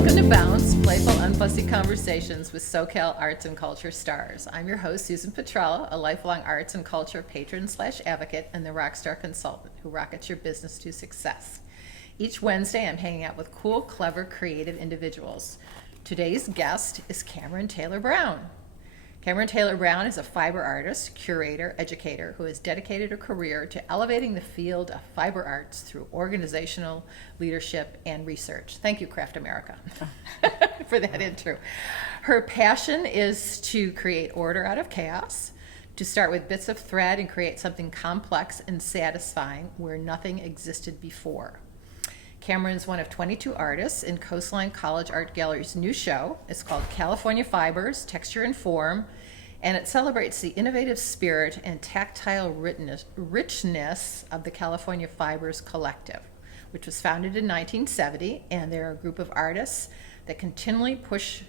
Welcome to Bounce, playful, unfussy conversations with SoCal arts and culture stars. I'm your host, Susan Petrella, a lifelong arts and culture patron / advocate and the rockstar consultant who rockets your business to success. Each Wednesday, I'm hanging out with cool, clever, creative individuals. Today's guest is Cameron Taylor Brown. Cameron Taylor Brown is a fiber artist, curator, educator who has dedicated a career to elevating the field of fiber arts through organizational leadership and research. Thank you, Craft America, for that intro. Her passion is to create order out of chaos, to start with bits of thread and create something complex and satisfying where nothing existed before. Cameron is one of 22 artists in Coastline College Art Gallery's new show. It's called California Fibers, Texture and Form, and it celebrates the innovative spirit and tactile richness of the California Fibers Collective, which was founded in 1970, and they're a group of artists that continually push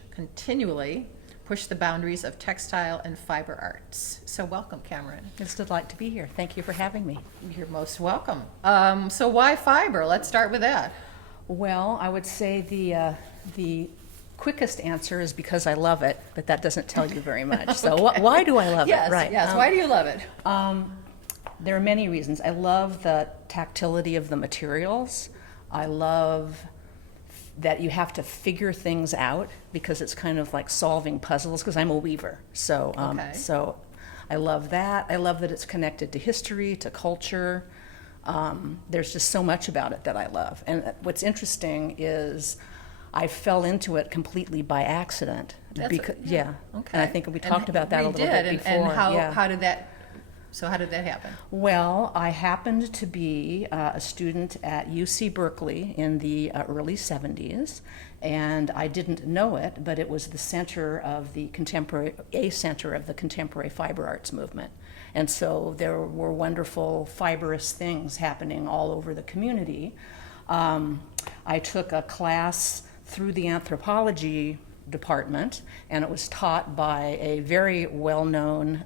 the boundaries of textile and fiber arts. So welcome, Cameron. It's a delight to be here. Thank you for having me. You're most welcome. So why fiber? Let's start with that. Well, I would say the quickest answer is because I love it, but that doesn't tell you very much. So Okay. why do I love Yes, it? Right. Yes. Why do you love it? There are many reasons. I love the tactility of the materials. I love that you have to figure things out because it's kind of like solving puzzles because I'm a weaver. So, so I love that. I love that it's connected to history, to culture. There's just so much about it that I love. And what's interesting is I fell into it completely by accident. Okay. And I think we talked about that a little bit before. And how did that happen? Well, I happened to be a student at UC Berkeley in the early 70s, and I didn't know it, but it was the center of the contemporary fiber arts movement. And so there were wonderful fibrous things happening all over the community. I took a class through the anthropology department, and it was taught by a very well-known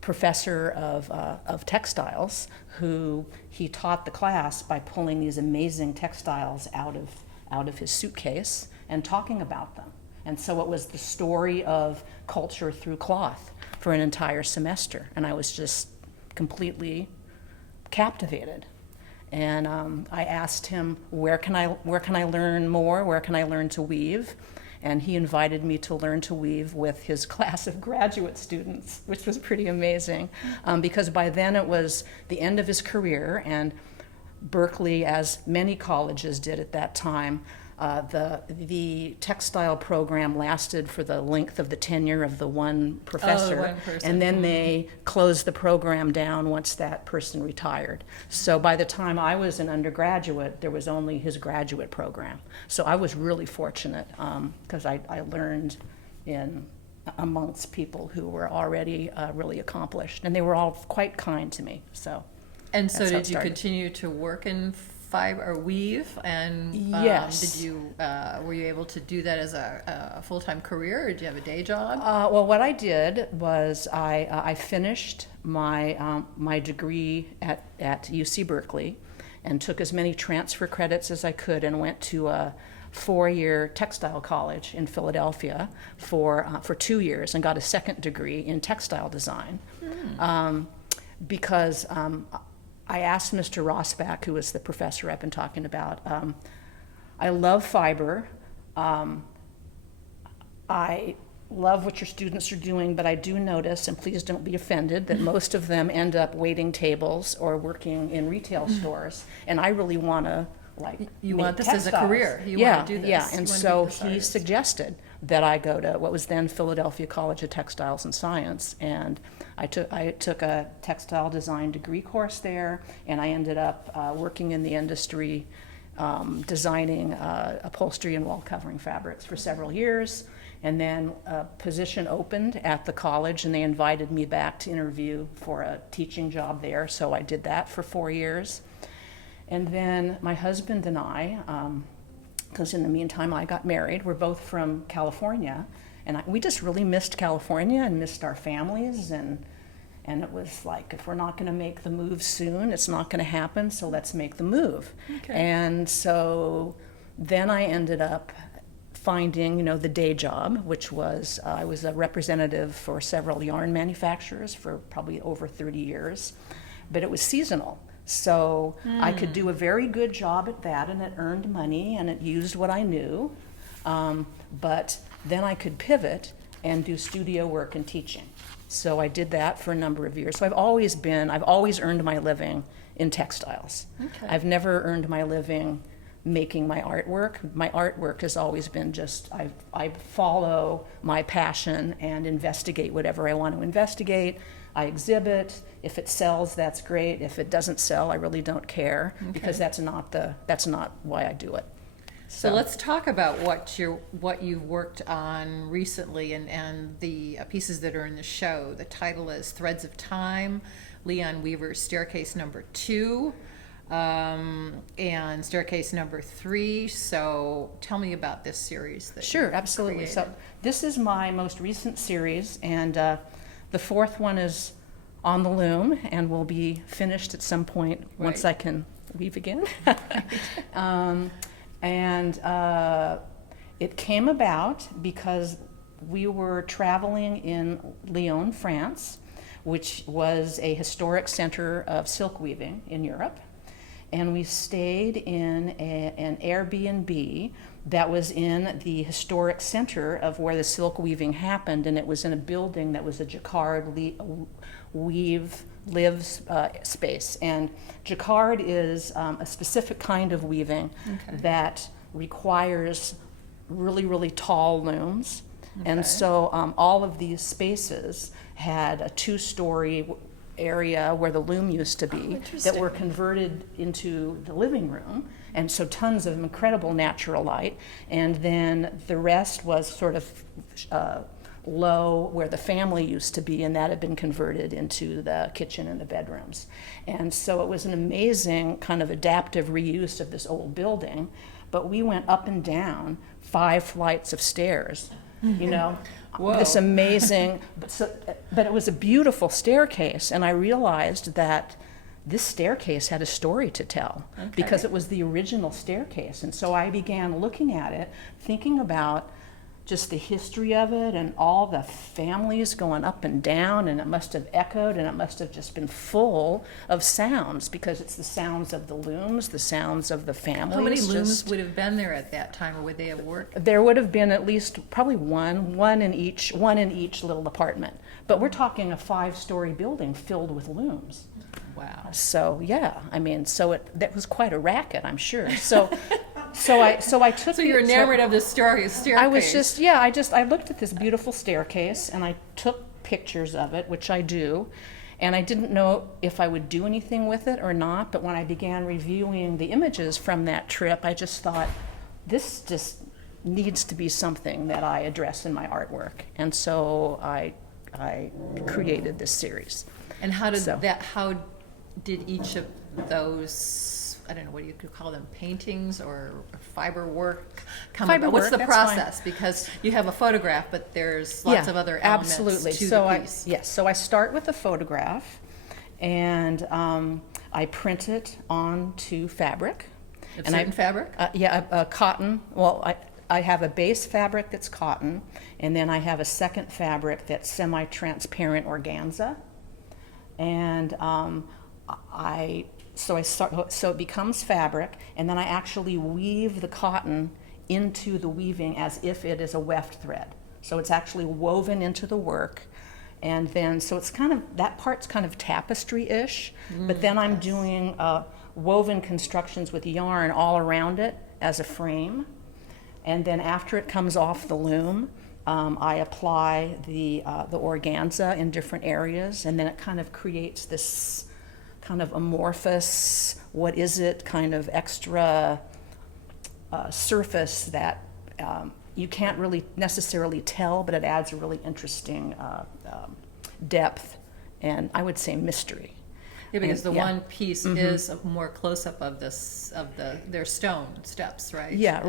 professor of textiles, who he taught the class by pulling these amazing textiles out of his suitcase and talking about them. And so it was the story of culture through cloth for an entire semester, and I was just completely captivated. And I asked him, where can I learn more? Where can I learn to weave? And he invited me to learn to weave with his class of graduate students, which was pretty amazing, because by then it was the end of his career, and Berkeley, as many colleges did at that time, the textile program lasted for the length of the tenure of the one professor, and then they closed the program down once that person retired. So by the time I was an undergraduate, there was only his graduate program. So I was really fortunate because I learned amongst people who were already really accomplished, and they were all quite kind to me. So did you continue to work in fiber or weave? And yes. Were you able to do that as a full-time career, or did you have a day job? Well, what I did was I finished my degree at UC Berkeley and took as many transfer credits as I could and went to a 4-year textile college in Philadelphia for 2 years and got a second degree in textile design. Because I asked Mr. Rossback, who was the professor I've been talking about, I love fiber. I love what your students are doing, but I do notice, and please don't be offended, that most of them end up waiting tables or working in retail stores, and I really want to you want this textiles. As a career. You want to do this. Yeah, and so he suggested that I go to what was then Philadelphia College of Textiles and Science, and I took a textile design degree course there, and I ended up working in the industry, designing upholstery and wall covering fabrics for several years. And then a position opened at the college, and they invited me back to interview for a teaching job there, so I did that for 4 years. And then my husband and I, because in the meantime I got married, we're both from California, and we just really missed California and missed our families, and it was like, if we're not going to make the move soon, it's not going to happen, so let's make the move. Okay. And so then I ended up finding, the day job, which was I was a representative for several yarn manufacturers for probably over 30 years, but it was seasonal. So I could do a very good job at that, and it earned money, and it used what I knew. But then I could pivot and do studio work and teaching. So I did that for a number of years. So I've always earned my living in textiles. Okay. I've never earned my living making my artwork. My artwork has always been just, I follow my passion and investigate whatever I want to investigate. I exhibit. If it sells, that's great. If it doesn't sell, I really don't care, because that's not why I do it. So let's talk about what you've worked on recently and the pieces that are in the show. The title is Threads of Time, Leon Weaver's Staircase number 2, and Staircase number 3. So tell me about this series that Sure, you've absolutely. created. So this is my most recent series, and the fourth one is on the loom and will be finished at some point once Right. I can weave again. And it came about because we were traveling in Lyon, France, which was a historic center of silk weaving in Europe. And we stayed in an Airbnb that was in the historic center of where the silk weaving happened, and it was in a building that was a jacquard live space. And jacquard is a specific kind of weaving that requires really, really tall looms. And so all of these spaces had a 2-story area where the loom used to be that were converted into the living room, and so tons of incredible natural light. And then the rest was sort of low where the family used to be, and that had been converted into the kitchen and the bedrooms. And so it was an amazing kind of adaptive reuse of this old building. But we went up and down 5 flights of stairs, this amazing, but it was a beautiful staircase, and I realized that this staircase had a story to tell because it was the original staircase. And so I began looking at it, thinking about just the history of it and all the families going up and down, and it must have echoed, and it must have just been full of sounds, because it's the sounds of the looms, the sounds of the families. How many looms would have been there at that time, or would they have worked? There would have been at least probably one in each little apartment. But we're talking a 5-story building filled with looms. Wow. So yeah, that was quite a racket, I'm sure. So I took. So you're enamored of the staircase. I was I looked at this beautiful staircase, and I took pictures of it, which I do, and I didn't know if I would do anything with it or not. But when I began reviewing the images from that trip, I just thought, this just needs to be something that I address in my artwork, and so I created this series. And how did each of those, I don't know, what you could call them, paintings or fiber work come about? What's the process? Because you have a photograph, but there's lots of other elements to the piece. So I start with a photograph, and I print it onto fabric. Fabric? Cotton. Well, I have a base fabric that's cotton, and then I have a second fabric that's semi-transparent organza. And so it becomes fabric, and then I actually weave the cotton into the weaving as if it is a weft thread. So it's actually woven into the work, and then so it's that part's kind of tapestry-ish. But then I'm doing woven constructions with yarn all around it as a frame, and then after it comes off the loom, I apply the organza in different areas, and then it kind of creates this kind of amorphous, what is it, kind of extra surface that you can't really necessarily tell, but it adds a really interesting depth, and I would say mystery. Yeah, because one piece is a more close-up of their stone steps, right? Yeah,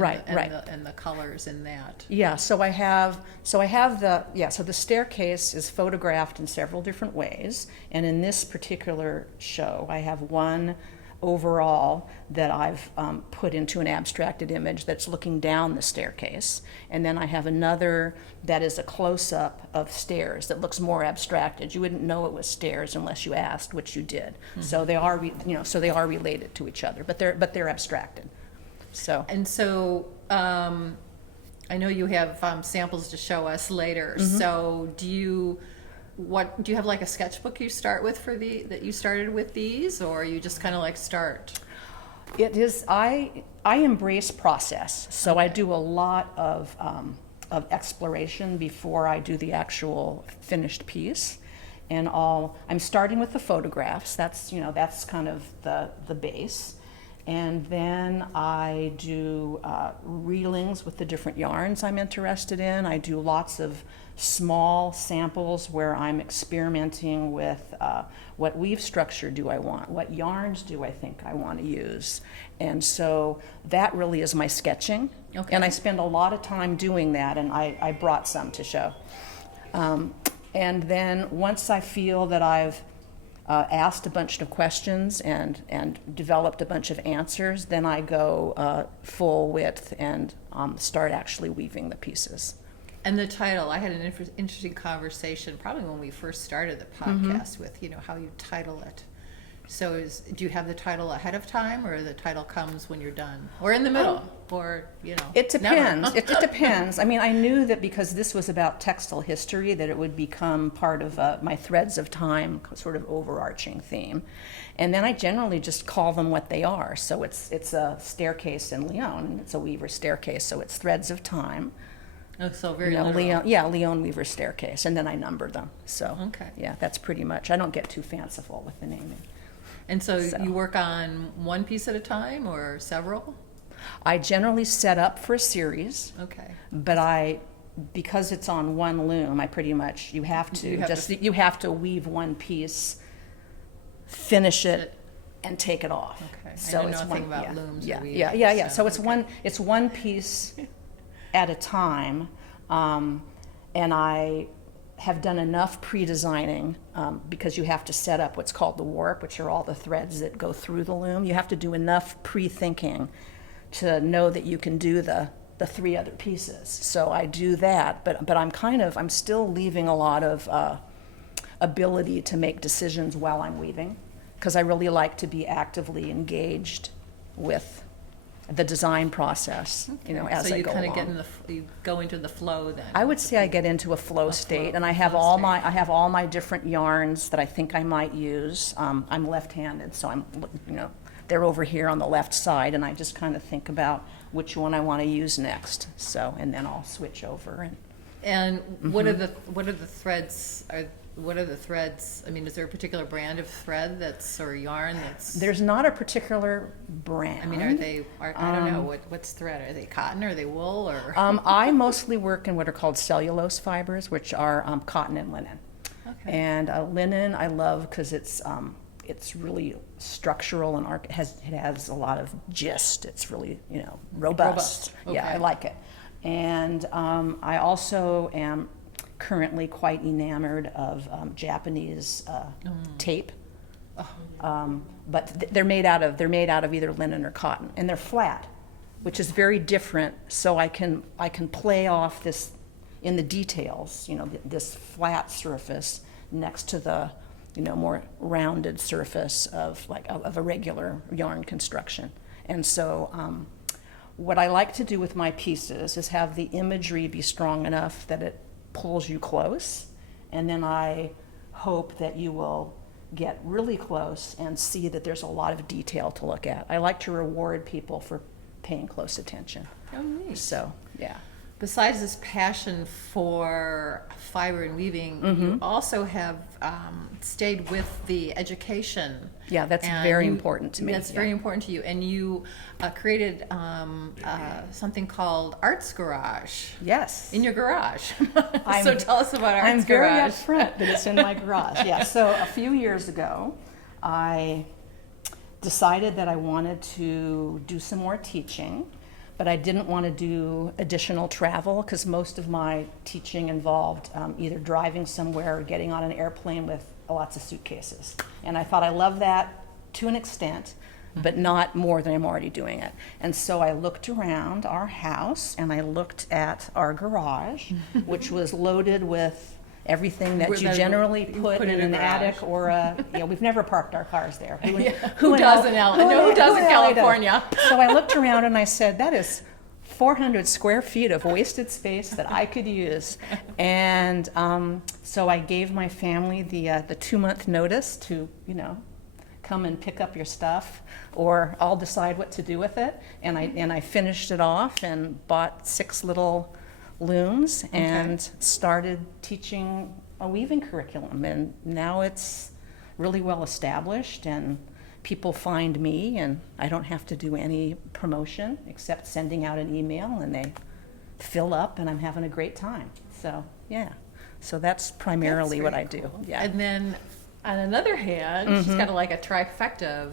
And the colors in that. Yeah, so the staircase is photographed in several different ways, and in this particular show, I have one overall that I've put into an abstracted image that's looking down the staircase. And then I have another that is a close-up of stairs that looks more abstracted. You wouldn't know it was stairs unless you asked, which you did. So they are, so they are related to each other, but they're abstracted. So. And so I know you have samples to show us later. So do you have like a sketchbook you start with that you started with these, or you just kind of like start? It is, I embrace process, so I do a lot of exploration before I do the actual finished piece. And I'm starting with the photographs. That's kind of the base. And then I do reelings with the different yarns I'm interested in. I do lots of small samples where I'm experimenting with what weave structure do I want, what yarns do I think I want to use. And so that really is my sketching. Okay. And I spend a lot of time doing that, and I brought some to show. And then once I feel that I've asked a bunch of questions and developed a bunch of answers, then I go full width and start actually weaving the pieces. And the title, I had an interesting conversation probably when we first started the podcast with, how you title it. So do you have the title ahead of time, or the title comes when you're done, or in the middle, or It depends. never? It depends. I mean, I knew that because this was about textile history that it would become part of my Threads of Time sort of overarching theme. And then I generally just call them what they are. So it's a staircase in Leon. It's a weaver staircase, so it's Threads of Time. Oh, so very literal. Leon Weaver staircase, and then I number them. So Okay. yeah, that's pretty much. I don't get too fanciful with the naming. And so you work on one piece at a time or several? I generally set up for a series. Okay. But because it's on one loom, I pretty much you have to weave one piece, finish it, and take it off. Okay. So I know it's nothing about looms or weaving. Yeah. So it's okay. it's one piece at a time, and I have done enough pre-designing because you have to set up what's called the warp, which are all the threads that go through the loom. You have to do enough pre-thinking to know that you can do the three other pieces. So I do that, but I'm still leaving a lot of ability to make decisions while I'm weaving, because I really like to be actively engaged with the design process, as so I you go kind along. of you go into the flow then. I would say I get into a flow state, and I have all my different yarns that I think I might use. I'm left-handed, so they're over here on the left side, and I just kind of think about which one I want to use next. So, and then I'll switch over. And what are the threads? What are the threads? I mean, is there a particular brand of thread or yarn that's? There's not a particular brand. I mean, I don't know, what's thread? Are they cotton, or are they wool, or? I mostly work in what are called cellulose fibers, which are cotton and linen. Okay. And linen I love because it's really structural and it has a lot of gist. It's really robust. Okay. Yeah, I like it. And I also am currently quite enamored of Japanese tape. But they're made out of either linen or cotton, and they're flat, which is very different. So I can play off this in the details, this flat surface next to the more rounded surface of a regular yarn construction. And so what I like to do with my pieces is have the imagery be strong enough that it pulls you close, and then I hope that you will get really close and see that there's a lot of detail to look at. I like to reward people for paying close attention. Oh, neat. So, yeah. Besides this passion for fiber and weaving, you also have stayed with the education. Yeah, that's very important to me. That's very important to you. And you created something called Arts Garage. Yes. In your garage. So tell us about Arts Garage. I'm very upfront that it's in my garage. Yeah, so a few years ago, I decided that I wanted to do some more teaching, but I didn't want to do additional travel because most of my teaching involved either driving somewhere or getting on an airplane with lots of suitcases. And I thought I love that to an extent, but not more than I'm already doing it. And so I looked around our house and I looked at our garage, which was loaded with everything that you generally put in an attic or a, we've never parked our cars there. Who does in California? So I looked around and I said, that is 400 square feet of wasted space that I could use. And so I gave my family the 2-month notice to, come and pick up your stuff, or I'll decide what to do with it. And I finished it off and bought 6 little looms and started teaching a weaving curriculum. And now it's really well established, and people find me, and I don't have to do any promotion except sending out an email, and they fill up, and I'm having a great time. So so that's primarily what I do. Yeah. And then on another hand, she's got like a trifecta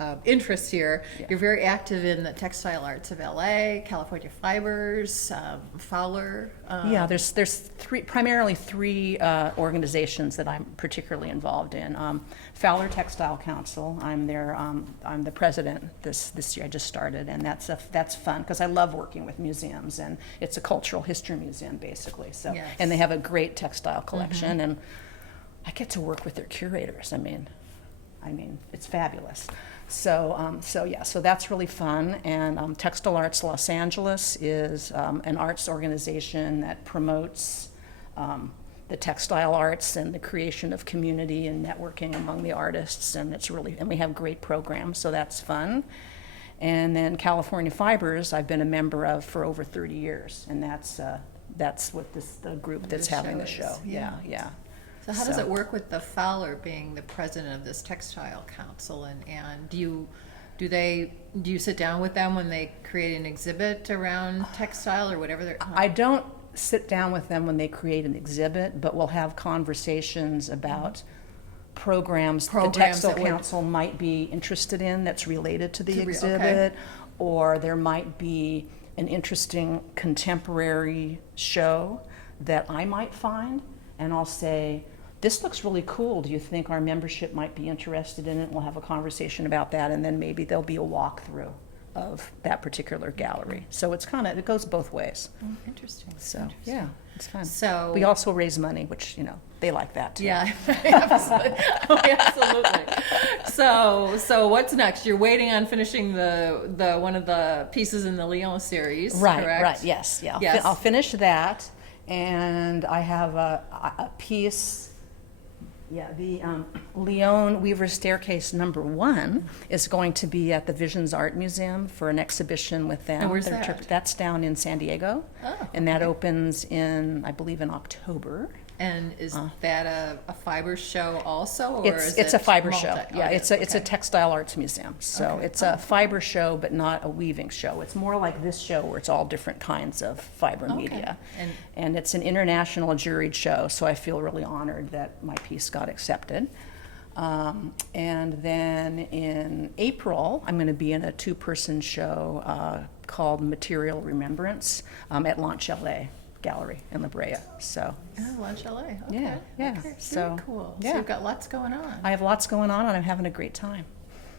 of interests here. Yeah. You're very active in the textile arts of LA, California Fibers, Fowler. There's primarily three organizations that I'm particularly involved in. Fowler Textile Council. I'm the president this year. I just started, and that's fun because I love working with museums, and it's a cultural history museum basically. So and they have a great textile collection, and I get to work with their curators. I mean, it's fabulous. So that's really fun. And Textile Arts Los Angeles is an arts organization that promotes the textile arts and the creation of community and networking among the artists. And we have great programs, so that's fun. And then California Fibers, I've been a member of for over 30 years, and that's what the group that's having the show. Yeah. So how does it work with the Fowler being the president of this textile council, and do you sit down with them when they create an exhibit around textile or whatever they're? I don't sit down with them when they create an exhibit, but we'll have conversations about programs the textile council might be interested in that's related to the exhibit, or there might be an interesting contemporary show that I might find, and I'll say, this looks really cool. Do you think our membership might be interested in it? We'll have a conversation about that, and then maybe there'll be a walkthrough of that particular gallery. So it goes both ways. Interesting. So yeah, it's fun. So we also raise money, which they like that too. Yeah, absolutely. So what's next? You're waiting on finishing the one of the pieces in the Lyon series, right? Correct? Right. Yes. Yeah. I'll finish that, and I have a piece. Yeah, the Lyon Weaver Staircase #1 is going to be at the Visions Art Museum for an exhibition with them. And where's that? That's down in San Diego, and that opens I believe in October. And is that a fiber show also, or it's a fiber show? Yeah, it's a textile arts museum, so it's a fiber show, but not a weaving show. It's more like this show where it's all different kinds of fiber media, and it's an international juried show. So I feel really honored that my piece got accepted. And then in April, I'm going to be in a 2-person show called Material Remembrance at Launch LA Gallery in La Brea. So Launch LA. Okay. Yeah. Okay. So very cool. Yeah. So you've got lots going on. I have lots going on, and I'm having a great time.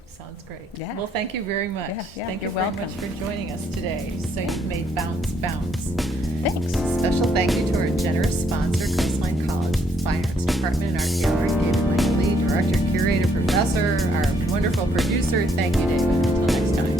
Sounds great. Yeah. Well, thank you very much. Yeah, thank you you're very welcome. much for joining us today. So you've made bounce. Thanks. Special thank you to our generous sponsor, Coastline College Fine Arts Department and Art Gallery, David Michael Lee, Director, Curator, Professor, our wonderful producer. Thank you, David. Until next time.